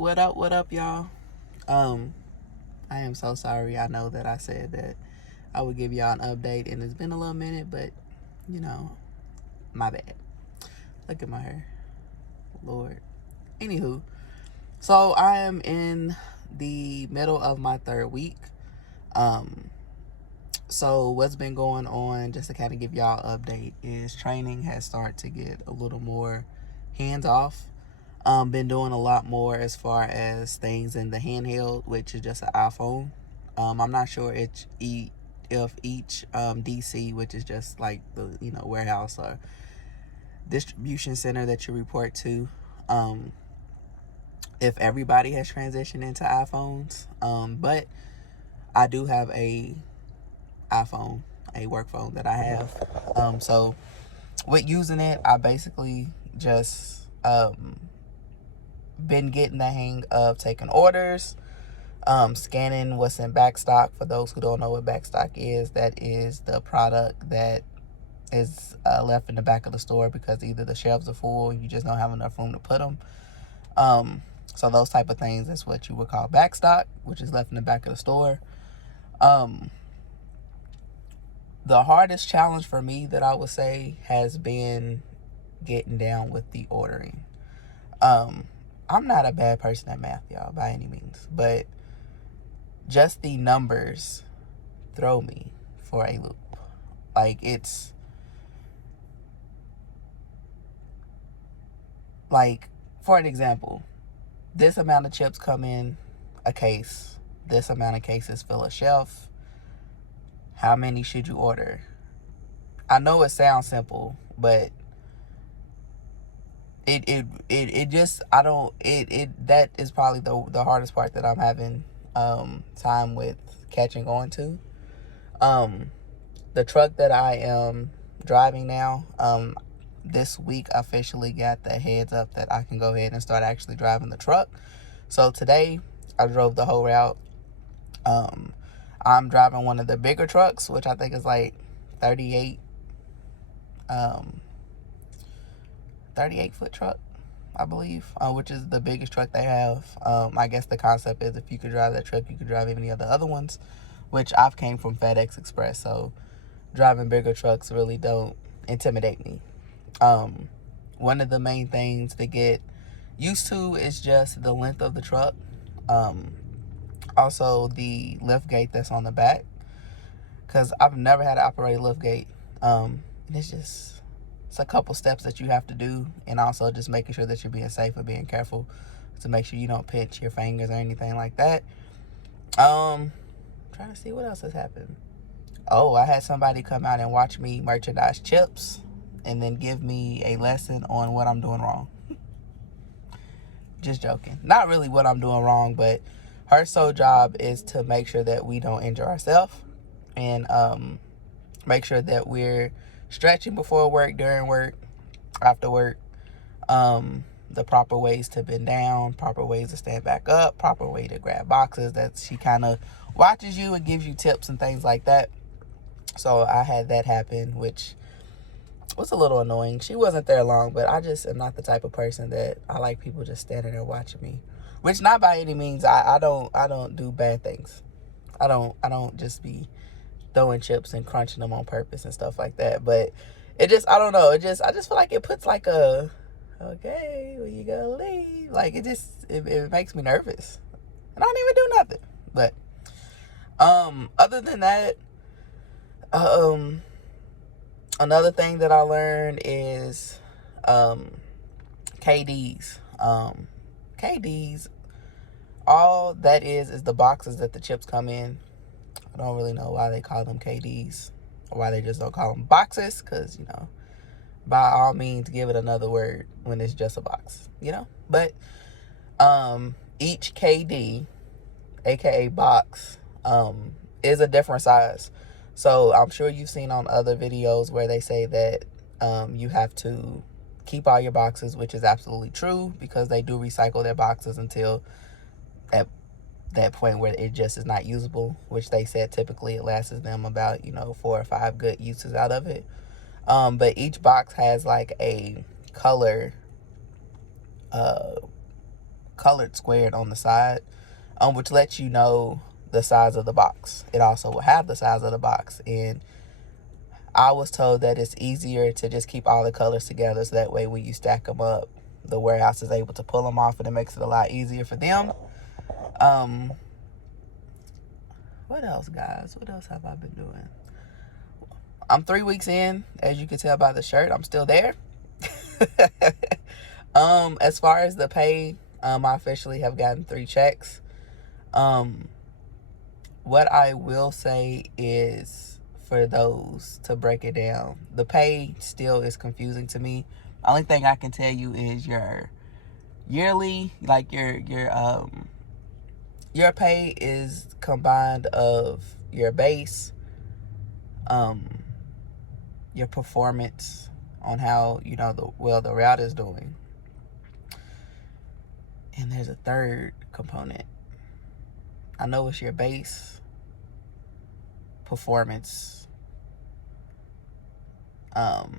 What up, y'all? I am so sorry. I know that I said that I would give y'all an update, and it's been a little minute, but you know, my bad. Look at my hair, Lord. Anywho, so I am in the middle of my third week. Um, so what's been going on, just to kind of give y'all an update, is training has started to get a little more hands off. Been doing a lot more as far as things in the handheld, which is just an iPhone. I'm not sure if each DC, which is just like the warehouse or distribution center that you report to, if everybody has transitioned into iPhones. But I do have a iPhone, a work phone that I have. So with using it, I basically just been getting the hang of taking orders, scanning what's in backstock. For those who don't know what backstock is, that is the product that is left in the back of the store because either the shelves are full, you just don't have enough room to put them. So those type of things, that's what you would call backstock, which is left in the back of the store. The hardest challenge for me that I would say has been getting down with the ordering. I'm not a bad person at math, y'all, by any means, but just the numbers throw me for a loop. Like, it's like, for an example, this amount of chips come in a case, this amount of cases fill a shelf. How many should you order? I know it sounds simple, but it just, I don't, that is probably the hardest part that I'm having time with catching on to. The truck that I am driving now, this week I officially got the heads up that I can go ahead and start actually driving the truck. So today I drove the whole route. I'm driving one of the bigger trucks, which I think is like 38 foot truck, I believe, which is the biggest truck they have. I guess the concept is if you could drive that truck, you could drive any of the other ones, which I've came from FedEx Express, so driving bigger trucks really don't intimidate me. One of the main things to get used to is just the length of the truck. Also the lift gate that's on the back, because I've never had to operate a lift gate. It's a couple steps that you have to do, and also just making sure that you're being safe and being careful to make sure you don't pinch your fingers or anything like that. Trying to see what else has happened. Oh, I had somebody come out and watch me merchandise chips and then give me a lesson on what I'm doing wrong. Just joking. Not really what I'm doing wrong, but her sole job is to make sure that we don't injure ourselves, and make sure that we're stretching before work, during work, after work. The proper ways to bend down, proper ways to stand back up, proper way to grab boxes. That she kind of watches you and gives you tips and things like that. So I had that happen, which was a little annoying. She wasn't there long, but I just am not the type of person that I like people just standing there watching me. Which, not by any means, I don't do bad things. I don't just be throwing chips and crunching them on purpose and stuff like that. But it just, I don't know. I just feel like it puts like a, okay, where you gonna leave? Like, it makes me nervous. And I don't even do nothing. But other than that, another thing that I learned is KDs. KDs, all that is the boxes that the chips come in. I don't really know why they call them KDs, or why they just don't call them boxes, because, by all means, give it another word when it's just a box, But each KD, aka box, is a different size. So I'm sure you've seen on other videos where they say that you have to keep all your boxes, which is absolutely true, because they do recycle their boxes until at that point where it just is not usable, which they said typically it lasts them about 4 or 5 good uses out of it. But each box has like a color colored squared on the side, which lets you know the size of the box. It also will have the size of the box. And I was told that it's easier to just keep all the colors together, so that way when you stack them up, the warehouse is able to pull them off, and it makes it a lot easier for them. What else, guys? What else have I been doing? I'm 3 weeks in. As you can tell by the shirt, I'm still there. As far as the pay, I officially have gotten 3 checks. What I will say is, for those, to break it down, the pay still is confusing to me. Only thing I can tell you is your yearly, like your pay is combined of your base, your performance on how, the route is doing. And there's a third component. I know it's your base, performance, and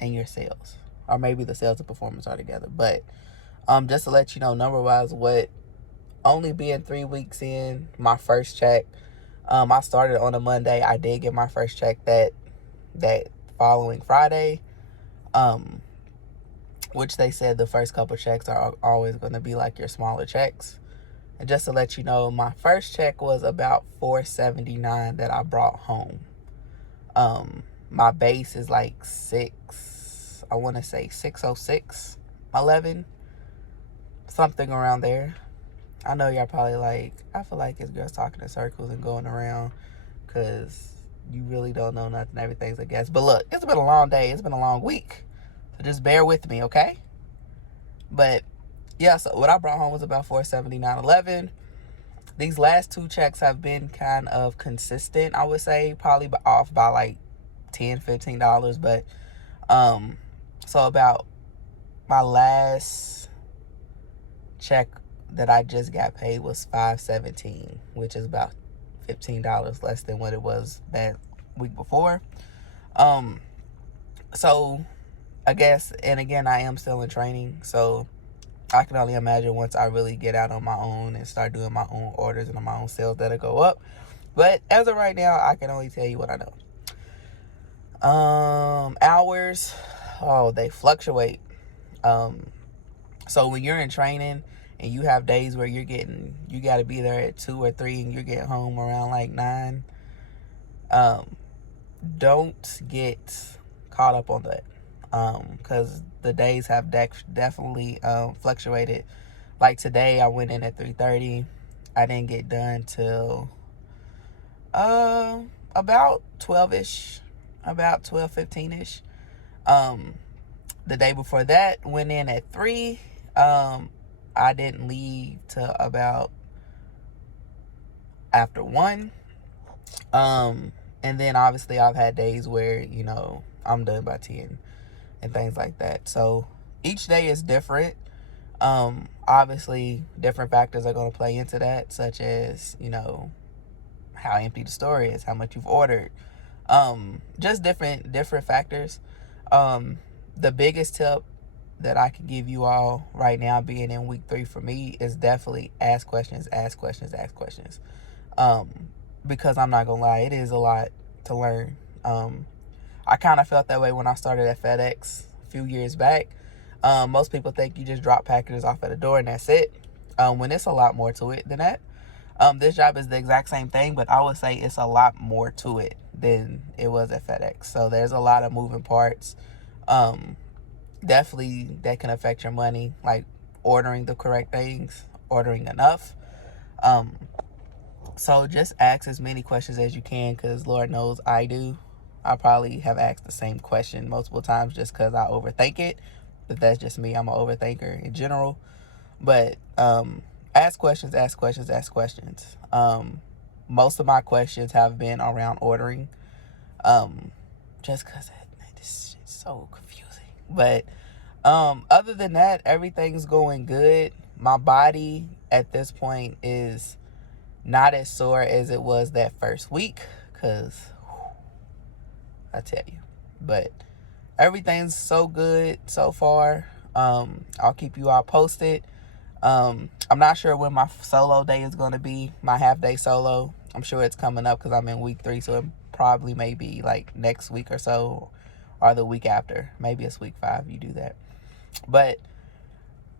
your sales. Or maybe the sales and performance are together. But just to let you know, number-wise, only being 3 weeks in, my first check, I started on a Monday. I did get my first check that following Friday, which they said the first couple checks are always going to be like your smaller checks. And just to let you know, my first check was about $479 that I brought home. My base is like I want to say 606.11, something around there. I know y'all probably like, I feel like it's girls talking in circles and going around, because you really don't know nothing. Everything's a guess. But look, it's been a long day. It's been a long week. So just bear with me, okay? But yeah, so what I brought home was about $479.11. These last 2 checks have been kind of consistent, I would say, probably off by like $10, $15. But so about my last check that I just got paid was $517, which is about $15 less than what it was that week before. So I guess, and again, I am still in training, so I can only imagine once I really get out on my own and start doing my own orders and my own sales, that'll go up. But as of right now, I can only tell you what I know. Hours, they fluctuate. So when you're in training and you have days where you got to be there at 2 or 3 and you're getting home around like 9, don't get caught up on that. Because the days have definitely fluctuated. Like today, I went in at 3:30. I didn't get done till about 12-ish, about 12:15-ish. The day before that, went in at 3. I didn't leave till about after 1. And then obviously I've had days where, I'm done by 10 and things like that. So each day is different. Obviously different factors are going to play into that, such as, how empty the store is, how much you've ordered. Just different factors. The biggest tip that I can give you all right now, being in week 3 for me, is definitely ask questions. Because I'm not gonna lie, it is a lot to learn. I kind of felt that way when I started at FedEx a few years back. Most people think you just drop packages off at the door and that's it. When it's a lot more to it than that. This job is the exact same thing, but I would say it's a lot more to it than it was at FedEx. So there's a lot of moving parts. Definitely that can affect your money, like ordering the correct things, ordering enough. So just ask as many questions as you can, because Lord knows I do. I probably have asked the same question multiple times just because I overthink it. But that's just me. I'm an overthinker in general. But ask questions. Most of my questions have been around ordering. Just because this shit's so confusing. But other than that, everything's going good. My body at this point is not as sore as it was that first week, because I tell you. But everything's so good so far. I'll keep you all posted. I'm not sure when my solo day is going to be, my half day solo. I'm sure it's coming up because I'm in week 3, so it probably may be like next week or so, or the week after. Maybe it's week 5 you do that. But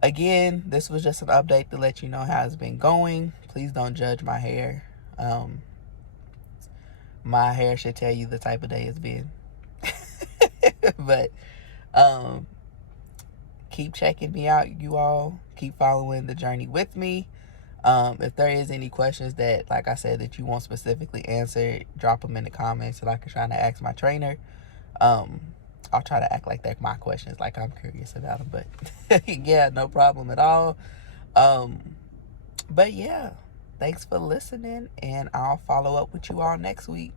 again, this was just an update to let you know how it's been going. Please don't judge my hair. My hair should tell you the type of day it's been. But keep checking me out, you all. Keep following the journey with me. If there is any questions that, like I said, that you want specifically answered, drop them in the comments so I can try to ask my trainer. I'll try to act like they're my questions, like I'm curious about them. But yeah, no problem at all. But yeah, thanks for listening, and I'll follow up with you all next week.